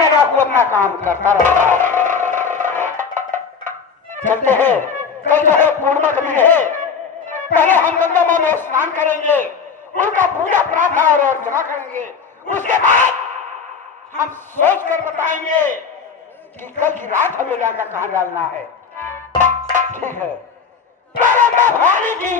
में डाकू अपना काम करता रहता है। चलते हैं, कल जो है पूर्णिमा कभी है, पहले हम गंगा मां में स्नान करेंगे, उनका पूजा प्रार्थना और जमा करेंगे। उसके बाद हम सोच कर बताएंगे कि कल की रात हमें जाकर कहां डालना है। ठीक है, भारी की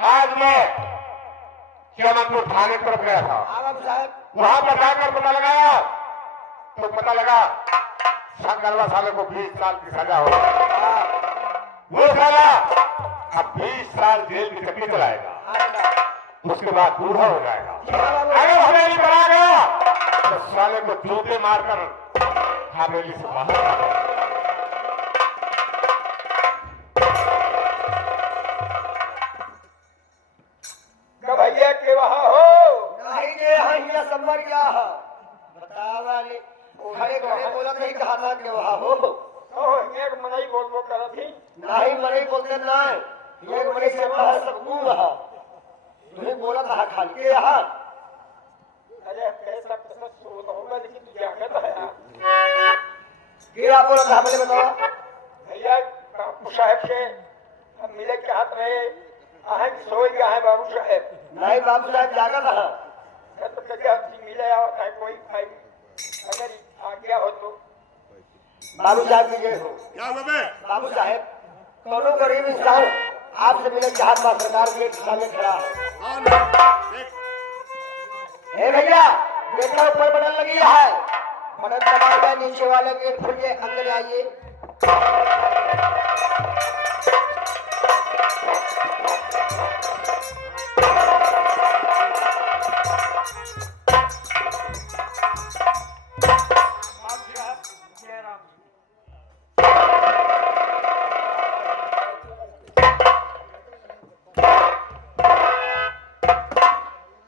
आज मैं चमनपुर थाने तरफ गया था। वहां पर जाकर पता लगाया तो पता लगा संगलवा साले को 20 साल की सजा हो गई। वो साला अब 20 साल जेल की चक्की चलाएगा, उसके बाद बूढ़ा हो जाएगा। अगर हवेली पर आ गया तो साले को जूते मारकर हवेली से बाहर कर देगा। भैया के वहाँ हो नहीं के यहाँ समझ गया है। बतावा रे घरे घरे बोला नहीं कहा के वहाँ हो। एक मनई बोल कर थी नहीं मनई बोलते नहीं, एक मनई से बाहर सकूं वहाँ तुम्हें बोला था खाली के यहाँ। अरे कैसा कैसा सोच होगा, लेकिन तू क्या कहता है क्या बोला था हमें बताओ। भैया बाबू साहब से हम मिले के हाथ में आहन सोई गया है बाबू साहब। नहीं बाबू साहब जागा रहा तो कभी मिले और कोई भाई अगर आ गया हो तो बाबू साहब की जय हो। क्या बाबे? बाबू साहब दोनों गरीब इंसान आपसे मिले के हाथ में सरकार के सामने खड़ा है। हे भैया बेटा ऊपर बटन लगी है, बटन दबाया नीचे वाले गेट खुल के अंदर आइए।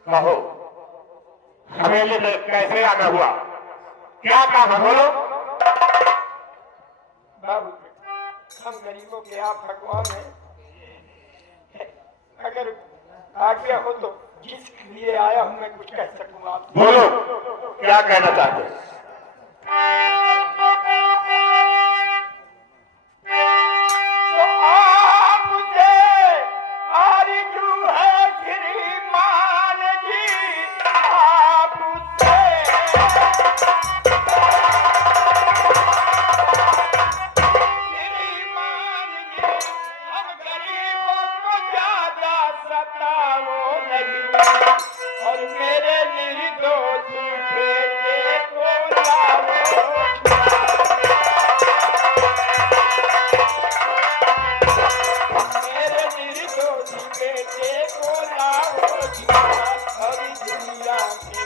कहो हवेली में कैसे आना हुआ, क्या काम है बोलो। बाबू हम गरीबों के आप भगवान हैं, अगर आ गया हो तो जिसके लिए आया हूं मैं कुछ कह सकूं आप बोलो क्या कहना चाहते हैं। और मेरे निर्दोष बेटे को लाओ, मेरे निर्दोष बेटे को लाओ, और दुनिया के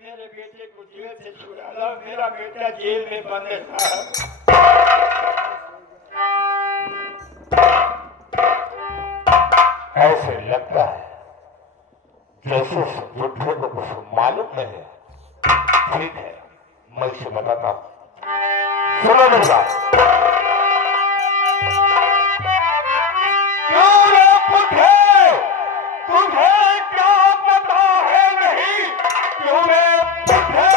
मेरे बेटे को जेल से छुड़ा लो। मेरा बेटा जेल में बंद था। ऐसे लगता है जैसे बुढ़े को कुछ मालूम नहीं है। ठीक है मैं इसे बताता हूँ, सुनो मेरी बात। तुम्हें क्या पता है नहीं क्यों मैं बुढ़े,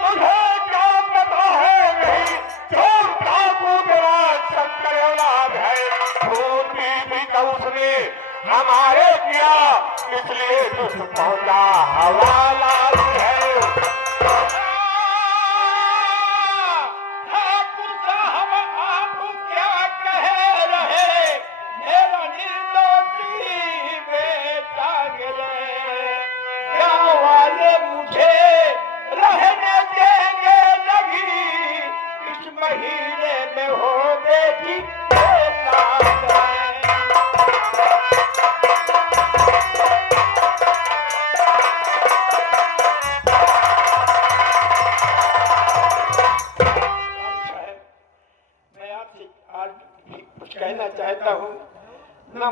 तुम्हें क्या पता है नहीं चोर डाकू मेरा शंकर औलाद है। खून भी का उसने हमारे किया, इसलिए दुष्ट पहुंचा हवाला है। महीने में हो बेटी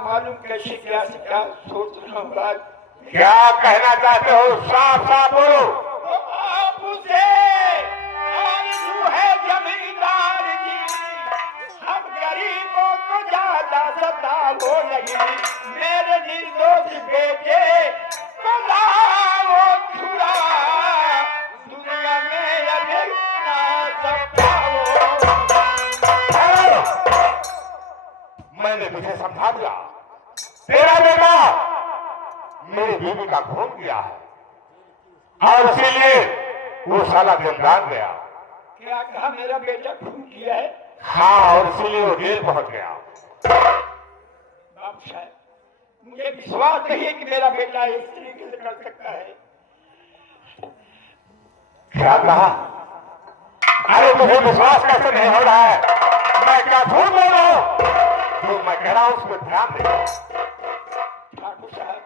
मालूम कैसे क्या सोच रहा हूँ आज। क्या कहना चाहते हो? साफ साफ बोलो। आप उसे आरज़ू है जमींदार की, हम गरीबों को ज्यादा सताओ नहीं, मेरे निर्दोष बेटे को लाओ छुड़ा, दुनिया में अधिक ना सताओ। मैंने तुझे समझा दिया, तेरा बेटा मेरी बीवी का खून किया है और इसीलिए वो साला जंजान गया। क्या कहा? मेरा बेटा खून किया है? हाँ, और इसीलिए वो जेल पहुंच गया। बाप साहब, मुझे विश्वास नहीं है कि मेरा बेटा इस तरीके से कर सकता है। क्या कहा? अरे तुझे विश्वास कैसे नहीं हो रहा है? मैं क्या झूठ बोल रहा हूँ? जो मैं कह रहा हूँ उसमें ध्यान दे। ठाकुर साहब,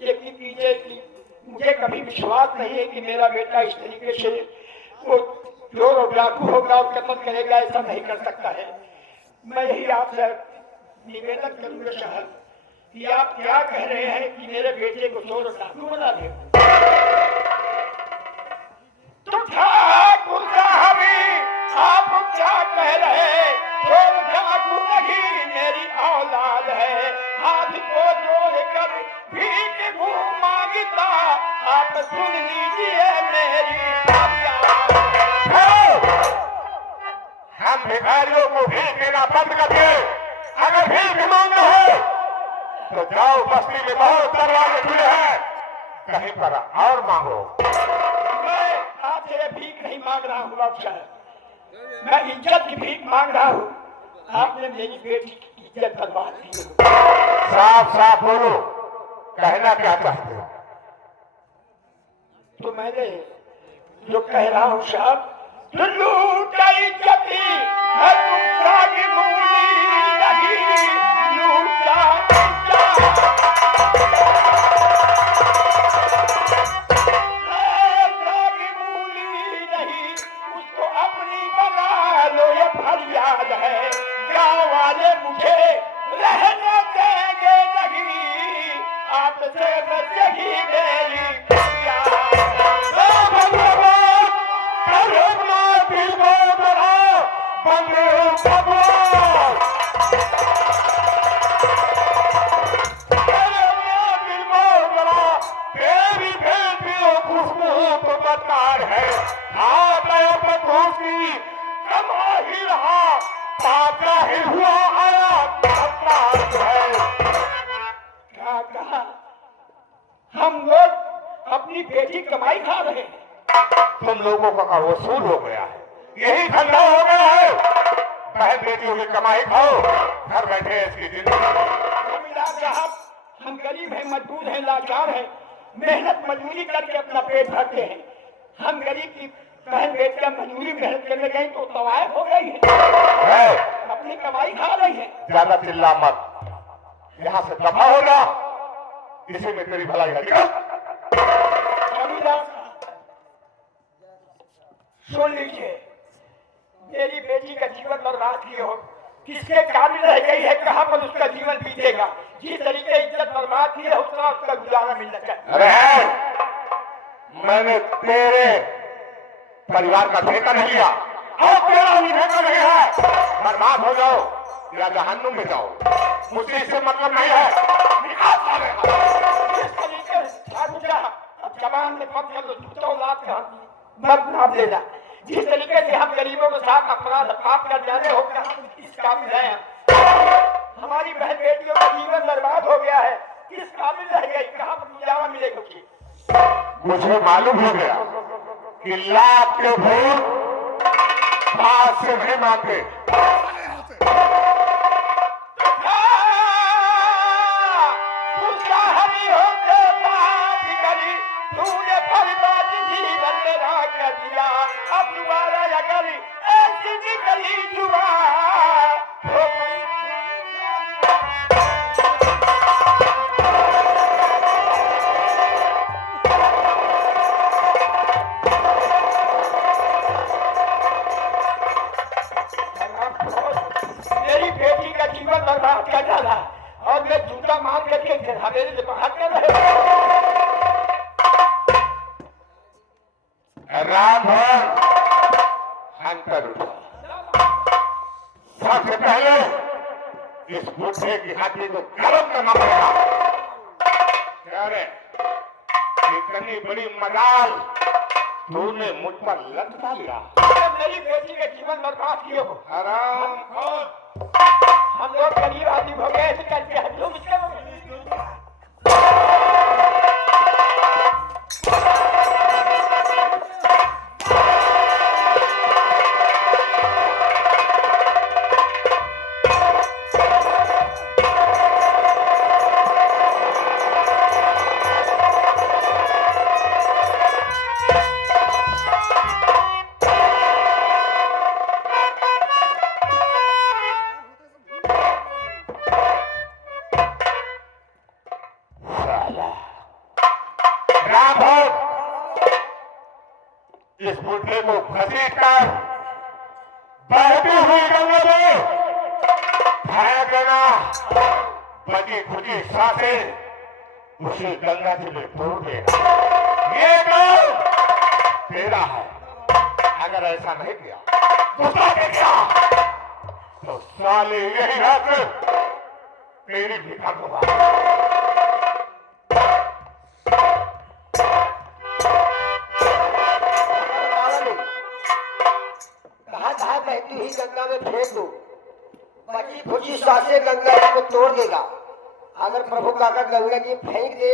यकीन कीजिए कि मुझे कभी विश्वास नहीं है कि मेरा बेटा इस तरीके से वो चोर और डाकू होगा और कत्ल करेगा, ऐसा नहीं कर सकता है। मैं यही आपसे निवेदन करूंगा साहब कि आप क्या कह रहे हैं कि मेरे बेटे को चोर और डाकू बना दे? तो ठाकुर साहब, आप क्या कह रहे हैं? चोर डाकू नहीं, मेरी औलाद है, हाथ को जोड़ कर भीख मांगता, आप सुन लीजिए मेरी फरियाद। हम भिखारियों को भीख देना बंद कर दे। अगर भीख मांगना है तो जाओ, बस्ती में बहुत दरवाजे खुले हैं, कहीं पर और मांगो। मैं आपसे भीख नहीं मांग रहा हूँ बाप साहब, मैं इज्जत की भीख मांग रहा हूँ। आपने मेरी बेटी की इज्जत बर्बाद की। साफ साफ बोलो, कहना क्या चाहते हो? तो मैंने जो कह रहा हूँ साहब, तो लूटा इज्जती है तुमका की मूली नहीं, लूटा की मूली नहीं, उसको अपनी बना लो, ये फरियाद है। गाँव वाले मुझे रहने देंगे नहीं, आपसे बस यही मेरी फरियाद। क्या कहा? हम लोग अपनी बेटी कमाई खा रहे हैं। तुम लोगों का वसूल हो गया है, यही धंधा हो गया है। बहन बेटियों की कमाई खाओ, घर बैठे इसकी जिंदगी। जमींदार साहब, हम गरीब हैं, मजबूर हैं, लाचार हैं, मेहनत मजदूरी करके अपना पेट भरते हैं। हम गरीब की बहन बेटियां मजदूरी मेहनत करने गई तो तवायफ हो गई है, अपनी कमाई खा रही है। ज्यादा चिल्ला मत, यहाँ से दफा हो जा, इसी में तेरी भलाई है। जमींदार साहब, सुन लीजिए, मेरी बेटी का जीवन बर्बाद किए हो, किसके काबिल रह गई है, कहाँ पर उसका जीवन बीतेगा? जिस तरीके इज्जत बर्बाद की है, उस तरह उसका गुजारा मिलना चाहिए। अरे मैंने तेरे परिवार का ठेका नहीं लिया और तेरा भी ठेका नहीं है। बर्बाद हो जाओ या जहन्नुम में जाओ, मुझे इससे मतलब नहीं है। जिस तरीके से ठाकुर साहब, अब जबान में पद कर लो, झूठा औलाद का मत नाम लेना। जिस तरीके से हम गरीबों के साथ अपराध पाप कर जाने हो, हम किस काबिल हैं? हमारी बहन बेटियों का जीवन बर्बाद हो गया है, किस काबिल रह गई? कहाँ पर गुजारा मिलेगा? मुझे मालूम हो गया कि लाख के भूत हाथ से नहीं मांगते। तूने बर्बाद जीवन मेरा कर दिया, अब दोबारा अगर ऐसी निकली जुबान हो गई। मेरी बेटी का जीवन बर्बाद कर डाला, राम भवन अंतर उठा। सबसे पहले इस बूढ़े की हाथी को गर्म करना पड़ेगा। क्या रे, इतनी बड़ी मजाल तूने मुझ पर लटका लिया। मेरी बेटी के जीवन बर्बाद किए हो। आराम हम लोग गरीब आदमी हो गए, ऐसे करके हम लोग इसके इस बुढ़े को घसीट कर बहती हुई गंगा में फेंक देना। बची खुची सांसें उसे गंगा जी में तोड़ देगा। ये काम तेरा है। अगर ऐसा नहीं किया गुस्सा के किया तो साले यही हक तेरी भी खत्म होगा। बहती हुई गंगा में फेंक दो, बची खुची सांसें गंगा जी को तोड़ देगा। अगर प्रभु काका गंगा जी फेंक दे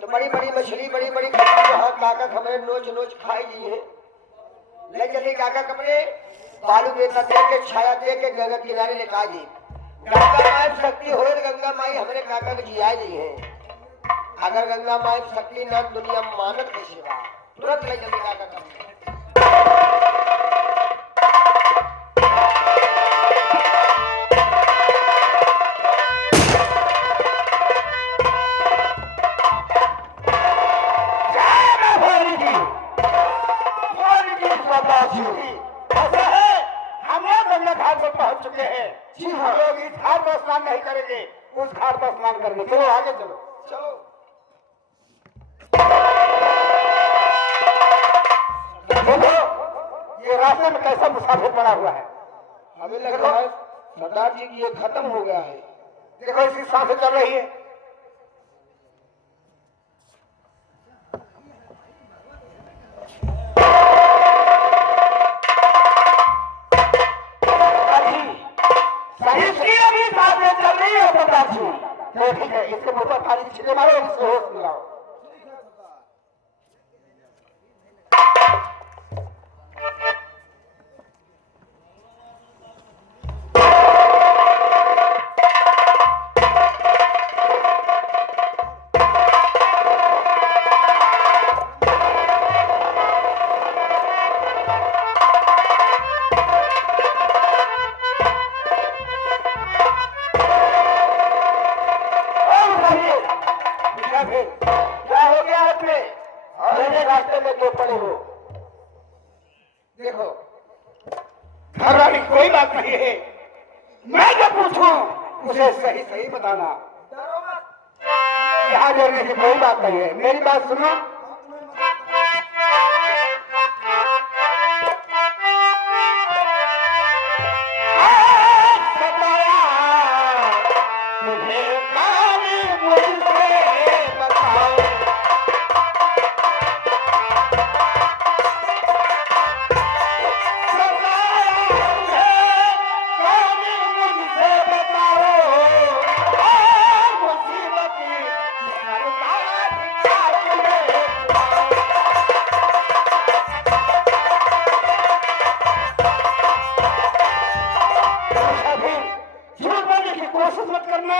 तो बड़ी बड़ी मछली, बड़ी बड़ी काका हमें नोच नोच खाई जी है। ले चलिए काका कमरे बालू बेटा दे के छाया दे के गंगा किनारे लेटा जी। गंगा माई शक्ति हो तो गंगा माई हमारे काका को जिया नहीं है। अगर गंगा माई शक्ति न दुनिया मानत के सिवा तुरंत ले चलिए काका कमरे। पहुंच चुके हैं। जी हाँ, लोग इस घाट पर स्नान नहीं करेंगे, उस घाट पर स्नान करेंगे। चलो आगे चलो चलो। देखो ये रास्ते में कैसा मुसाफिर पड़ा हुआ है। हमें लग रहा है सरदार जी की ये खत्म हो गया है। देखो इसकी सांसें चल रही है। तो ठीक है, इसके मुंह पर पानी छिड़के मारो, इसको होश मिलाओ। क्या हो गया आपने और मेरे रास्ते में क्यों पड़े हो? देखो घर वाली कोई बात नहीं है। मैं जो पूछूं उसे सही सही बताना। यहाँ डरने की कोई बात नहीं है। मेरी बात सुनो। मत करना।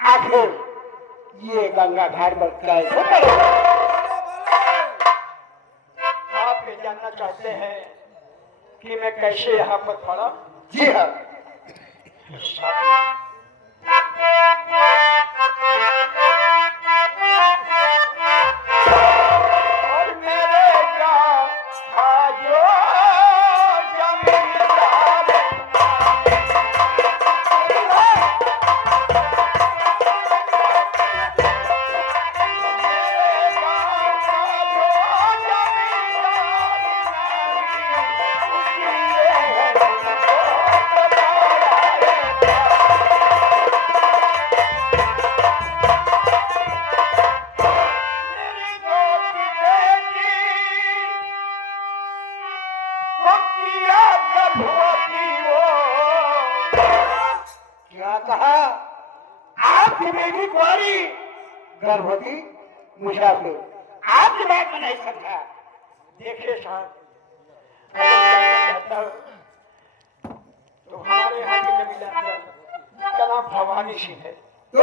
आखिर ये गंगा घाट पर कैसे पड़ेगा? आप ये जानना चाहते हैं कि मैं कैसे यहाँ पर पड़ा? जी हाँ। और मेरे किया गर्भवती वो। क्या कहा? आपकी बेटी कुंवारी गर्भवती? मुसाफिर, आपकी बात में नहीं समझा। देखिए साहब, तो हमारे यहाँ की जमीन का नाम भवानी सिंह है। तो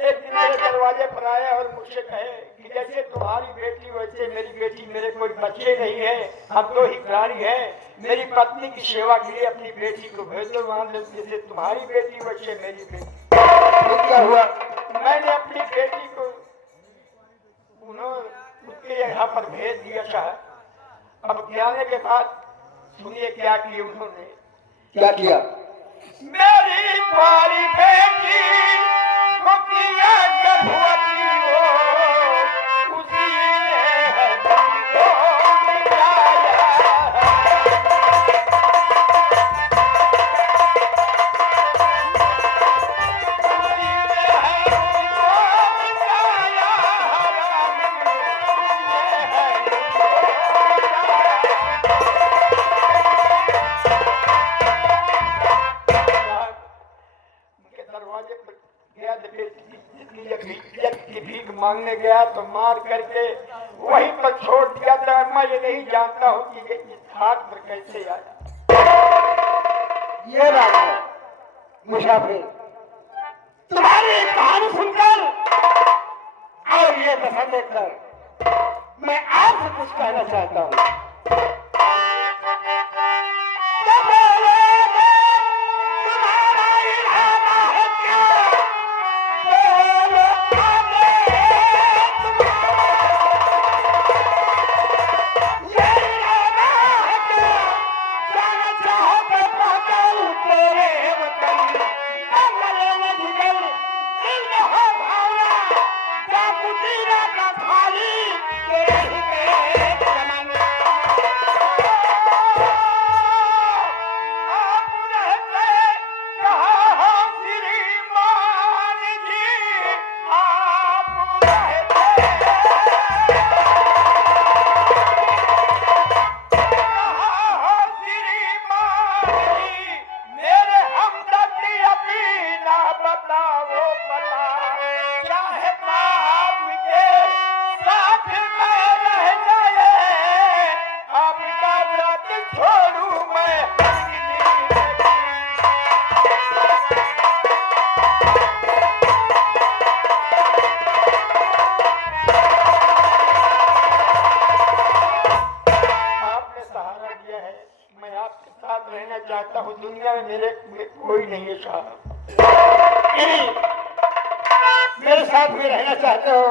एक दिन मेरे दरवाजे पर आया और मुझसे कहे कि जैसे तुम्हारी बेटी वैसे मेरी बेटी, मेरे कोई बच्चे नहीं है, हम तो ही प्राणी है, मेरी पत्नी की सेवा के लिए अपनी बेटी को भेज दो वहां। जैसे तुम्हारी बेटी वैसे मेरी बेटी। तो क्या हुआ? मैंने अपनी बेटी को उसके यहाँ पर भेज दिया साहब। अब जाने के बाद सुनिए क्या किया उन्होंने। क्या किया? मेरी कुंवारी बेटी को किया गर्भवती वो, उसी ने है तुमको मिटाया। उसी ने है तुमको मिटाया, राम ने है तुमको मिटाया। उनके दरवाजे पर गया, भीख मांगने गया तो मार करके वहीं पर छोड़ दिया था। मैं ये नहीं जानता हूँ कि ये घाट पर कैसे आया। ये बात है मुसाफिर, तुम्हारी कहानी सुनकर और ये दशा देखकर मैं आपसे कुछ कहना चाहता हूँ। चाहता हूँ, दुनिया में मेरे कोई नहीं है साहब। मेरे साथ में रहना चाहते हो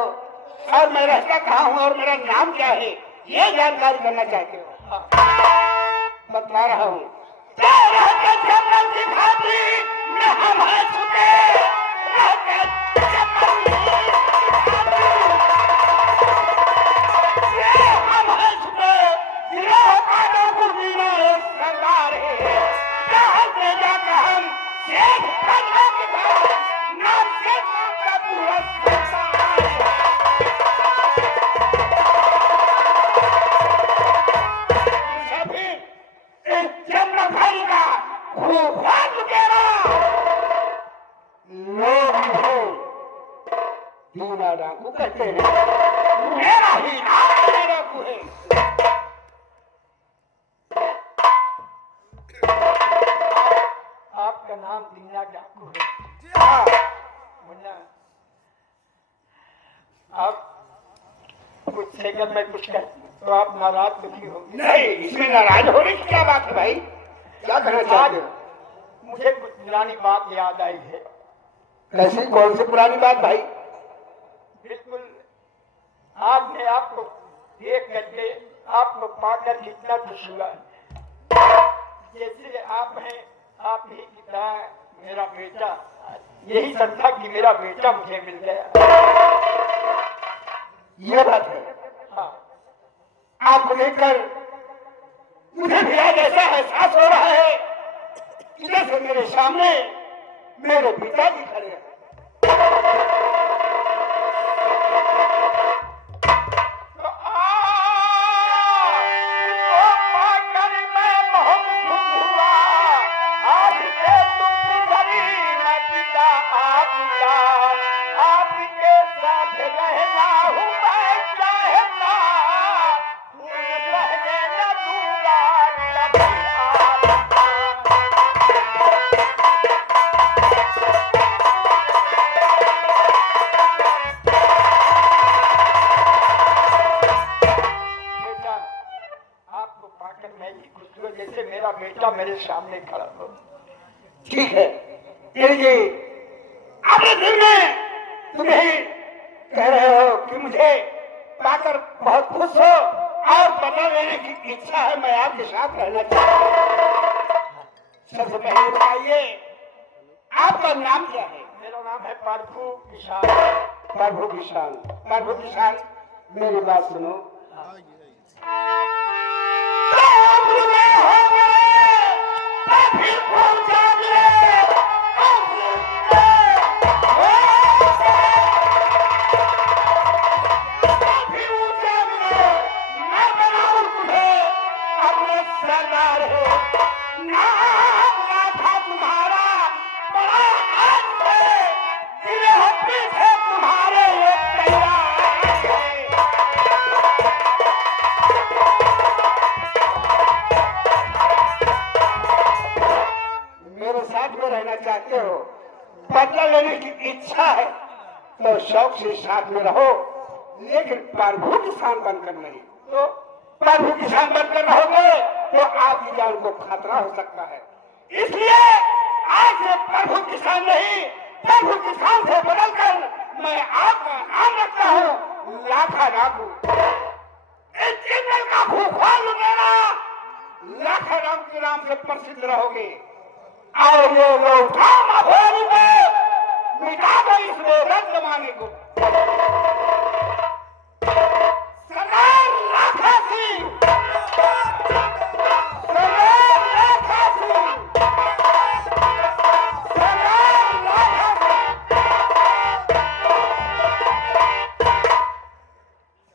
और मैं रहता कहाँ हूँ और मेरा नाम क्या है ये जानकारी करना चाहते हो? बतला रहा हूँ। डाकू कहते हैं, मेरा ही नाम डाकू है। आपका नाम दीना डाकू है। मुन्ना, आप कुछ सेकंड में कुछ कर तो आप नाराज तो नहीं होंगे? नहीं, इसमें नाराज होने की क्या बात है भाई? क्या कहना चाहते हो? मुझे कुछ पुरानी बात याद आई है। कैसी, कौन सी पुरानी बात भाई? बिल्कुल, आपने आपको देख करके, आपको पाकर कितना खुश हुआ। जैसे आप हैं, आप ही पिता मेरा बेटा, यही सब था कि मेरा बेटा मुझे मिल गया। ये बात है। हाँ, आपको देखकर मुझे भी आज ऐसा एहसास हो रहा है कि जैसे मेरे सामने मेरे पिताजी खड़े हैं। तो जैसे मेरा बेटा मेरे सामने खड़ा हो। ठीक है जी, अपने दिल में तुम यही कह रहे हो कि मुझे पाकर बहुत खुश हो और बदला लेने की इच्छा है, मैं आपके साथ रहना चाहता हूँ। सबसे पहले बताइए आपका नाम क्या है? मेरा नाम है प्रभु किसान। प्रभु किसान, प्रभु किसान मेरी बात सुनो। चाहते हो, बदला लेने की इच्छा है तो शौक से साथ में रहो, लेकिन प्रभु किसान बनकर नहीं। तो प्रभु किसान बनकर रहोगे तो आपकी जान को खतरा हो सकता है। इसलिए आज से प्रभु किसान नहीं, प्रभु किसान से बदलकर मैं आपका नाम रखता हूँ लाखा रामू। इस जंगल का भूखा लुटेरा लाखा राम के नाम से प्रसिद्ध रहोगे। और ये लोग मिटा दो इस बेरंग जमाने को। सरदार लाखा सिंह, सरदार लाखा सिंह, सरदार लाखा सिंह।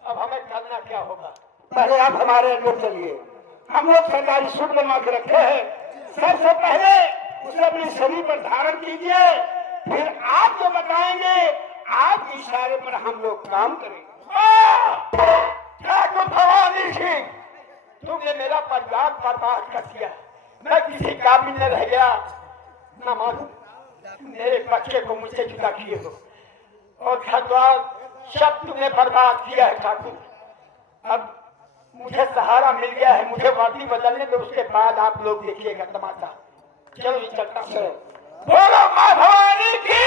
अब हमें करना क्या होगा? पहले आप हमारे अंदर चलिए। हम लोग सरदारी सूट बनवा के रखे हैं। सबसे पहले उसे अपने शरीर पर धारण कीजिए, फिर आप जो बताएंगे आपके इशारे पर हम लोग काम करेंगे। ठाकुर भवानी सिंह, तुमने मेरा परिवार बर्बाद कर दिया। मैं किसी काबिल न रह गया, न मालूम मेरे बच्चे को मुझसे जुदा किए हो, और घर द्वार सब तुमने बर्बाद किया है ठाकुर। अब मुझे सहारा मिल गया है, मुझे वर्दी बदलने दो, उसके बाद आप लोग देखिएगा तमाशा। चलो चलता है। बोलो माँ भवानी की।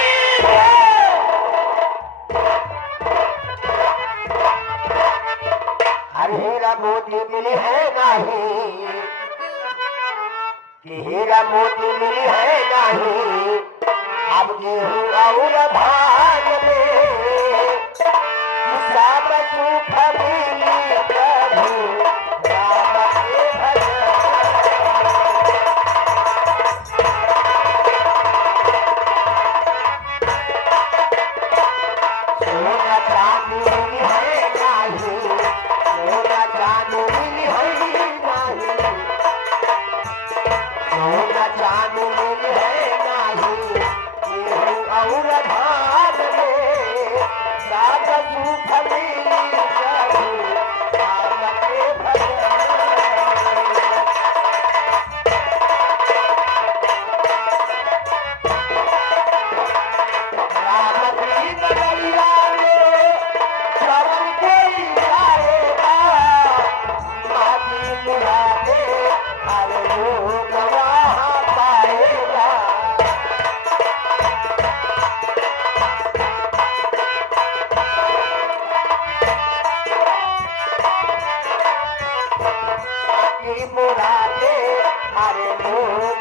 अरे हीरा मोती मिली है नहीं, कि हीरा मोती मिली है नहीं, अब गेहूं और धान में सब सुख मिली प्रभु राम के भजन। सोना चांदी मिली है नहीं, सोना चांदी मिली है नहीं, सोना चांदी मिली है नहीं, गेहूं और धान में सब सुख मिली प्रभु राम के भजन। राम की नगरिया में श्रवण कोई जाएगा, माटी मुड़ा दे हर लोग वहाँ पाएगा। माटी मुड़ा दे हर लोग